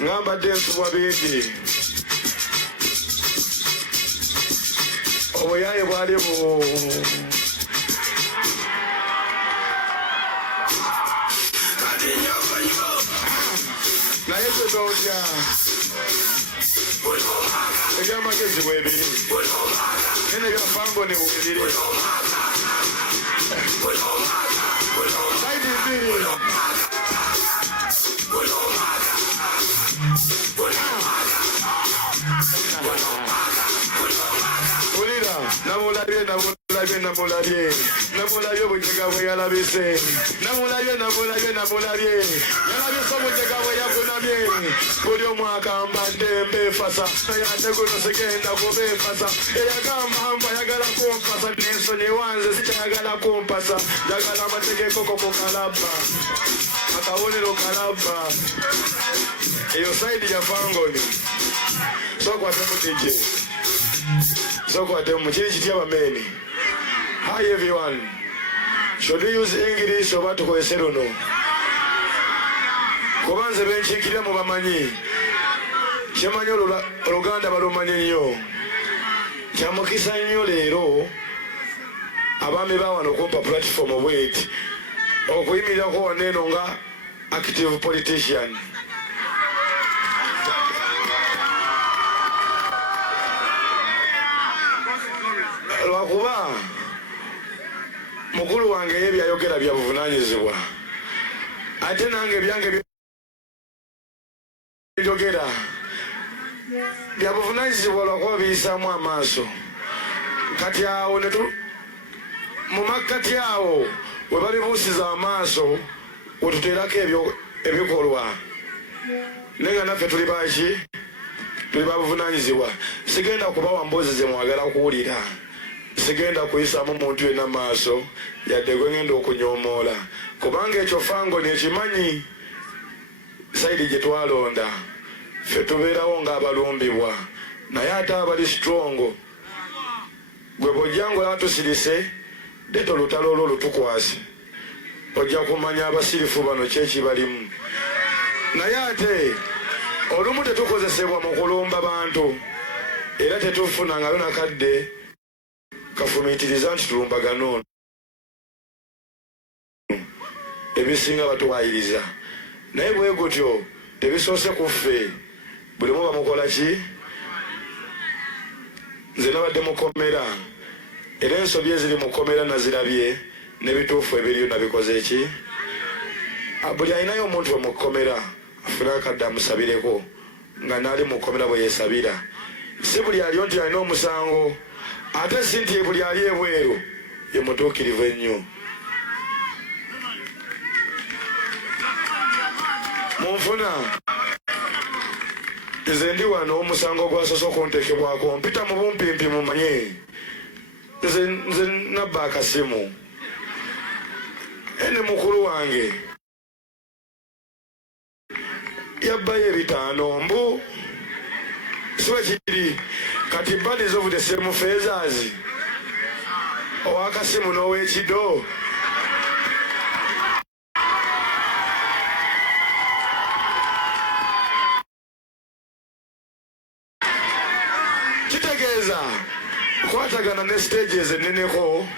Ngamba dance wabindi obuyaye bwali bu naye tutoja ebyamagezi bwebiri nene byafambo ne bubiri saidi mbiri ulira namulabye bujega bwe yalabise namulabye yalabise bujega bwe yakunamye buli omwaka mbadde mbefasa yate guno sigenda kubefasa eyagamba mbu ayagala kumpasa nensonyi wanze sikyayagala kumpasa njagala amategeko ku kalabba akawuliro kalabba eyo saidi ya fangoni sokwatemu DJ sokwatemu kiri kitya bameni. Hi everyone, should we use English oba tukozese luno kubanze benkiikirira mu bamanyi kyemanyi oluganda balumanyi nnyo kyamukisa nnyo leero abaami bawano okumpa platform obweti okuyimirirako waneeno nga active politician. Lwakuba mukulu wange ye byayogera bya buvunanyizibwa ate nange byange byayogera bya buvunanyizibwa lwakuba biyisaamu amaaso kati awo mu makkati awo we babibuusiza amaaso wetuteerako ebikolwa nenga naffe tuli baki tuli babuvunanyizibwa. Sigenda kubawa mbozi ze mwagala kuwulira, sigenda kuyisaamu omuntu yenna maaso yadde gwe ngenda okunyomoola kubanga ekyo Fangoni ekimanyi saidi gye twalonda ffe tubeerawo ng'abalumbibwa naye ate abali strong gwe bw'ojjangu atusirise dete olutalo olwo lutukwase ojja kumanya abasirifu bano kyekibalimu. Naye ate olumu tetukozesebwa mu kulumba bantu era tetufunangayo nakadde kafumiitiriza nti tulumbagana ono ebisinga batuwayiriza naye bwe gutyo tebisoose ku ffe bulimu bamukola ki. Nze nabadde mukomera era ensobi eziri mukomera nazirabye n'ebituufu ebiriyo nabikoze ki. Buli alinayo omuntu we mukomera afuna akadde amusabireko nga naali mukomera bwe yeesabira. Si buli aliyo nti alina omusango ate si nti buli ali ebweru ye mutuukirivu ennyo. Munfuna nze ndi wano omusango gwasoose okuntekebwako mpita mu bumpimpi mumanye nze nabba akasimu ene mukulu wange yabbayo ebitaano mbu siwe kiri kati bodies of the same feathers owakasimu n'owekido. Kitegeeza kwatagana ne stages enneneko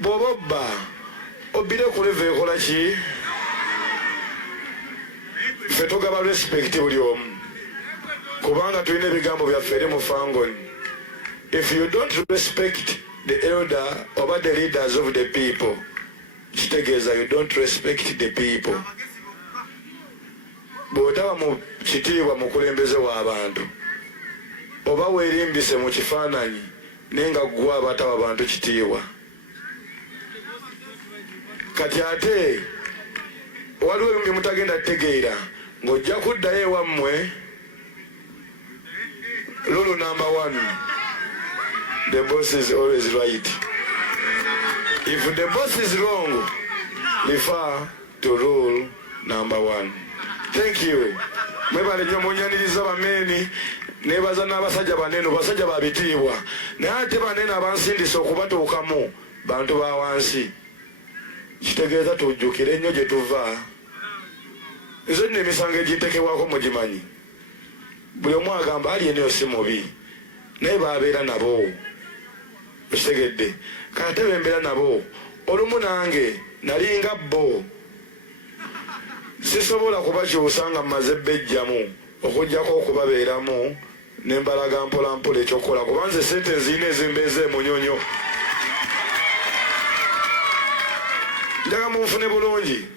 bw'oba obba obbire ku leve ekola ki. Ffe tugaba respect buli omu kubanga tulina ebigambo byaffe eri mu Fangoni. If you don't respect the elder oba the leaders of the people, kitegeeza you don't respect the people. Bw'otaba mu kitiibwa mukulembeze w'abantu oba weerimbise mu kifaananyi naye nga ggwe abataba bantu kitiibwa. Kati ate waliwo ebimu bye mutagenda kutegeera ng'ojja kuddayo ewammwe. Rule number 1, the boss is always right. If the boss is wrong, refer to rule number 1. Thank you. Mwebale nnyo munyaniriza bameeni, nebaza n'abasajja banene, basajja babitiibwa. Naye ate banene abansindisa okubatuukamu bantu ba wansi. Kitegeeza tujjukire nnyo gye tuva. Ezo nno emisango egitekebwako mugimanyi. Buli omu agamba ali eno si mubi, naye baabeera nabo. Okitegedde? Kate bembeera nabo. Olumu nange nalinga bo. Sisobola kubakyusa nga mmaze bejjamu okuggyako okubabeeramu ne mbalaga mpola mpola ekyokukola, kuba nze sente nzirina ezimbeeza emunyonyo. Njaga munfune bulungi.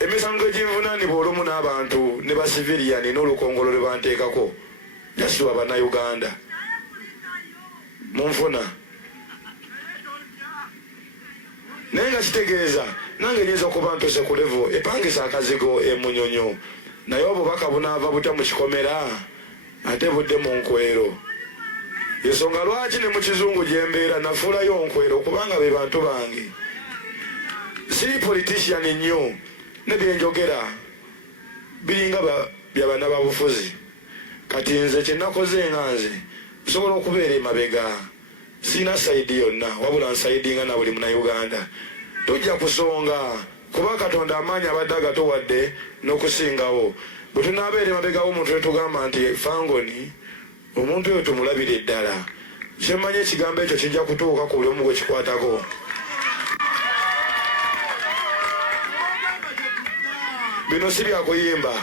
Emisango eginvunaanibwa olumu n'abantu ne basiviliani n'olukongolo lwe banteekako jasitwa bannayuganda. Munfuna. Naye nga kitegeeza nange nyinza okuba ntose ku levo epangisa akazigo emunyonyo, naye obubaka bunaava butya mu kikomera ate budde mu nkwero. Ensonga lwaki ne mu kizungu gye mbeera nafuulayo nkwero kubanga be bantu bange. Siri politician nnyo, ne bye njogera biringa bya bana babufuzi. Kati nze kye nakoze nga nze nsobola okubeera emabega, sina sayidi yonna wabula nsayidinga na buli munnayuganda. Tujja kusonga kuba Katonda amaanyi abadde agatuwadde n'okusingawo. Bwe tunaabeera emabega w'omuntu ne tugamba nti Fangoni omuntu oyo tumulabire eddala, kyemmanyi ekigambo ekyo kijja kutuuka ku buli omu gwe kikwatako. Bino si bya kuyimba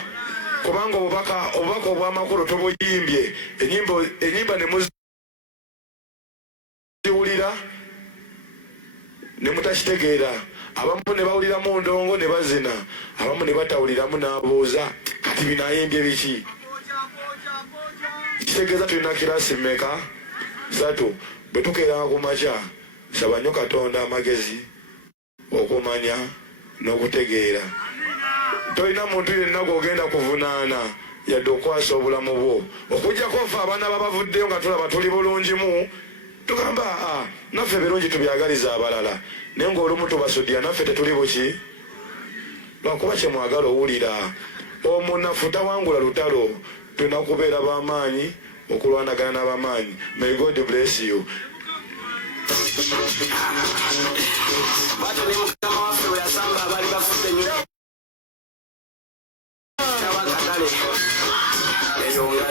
kubanga obubaka obw'amakulu tubuyimbye, ennyimba ne muziwulira ne mutakitegeera. Abamu ne bawuliramu ndongo ne bazina, abamu ne batawuliramu n'abuuza kati binayimbye biki. Kitegeeza tulina kirasi mmeka? 3. Bwe tukeeranga ku makya saba nnyo Katonda amagezi okumanya n'okutegeera. Tolina muntu yenna gw'ogenda kuvunaana yadde okwasa obulamu bwo, okuggyako ffe abaana babavuddeyo nga tulaba tuli bulungimu tugamba naffe birungi tubyagaliza abalala, naye ng'olumu tubasudya naffe tetuli buki. Lwakuba kye mwagala owulira omunafu tawangula lutalo, tulina kubeera b'amaanyi okulwanagana n'abamaanyi. May God bless you. Eyo nga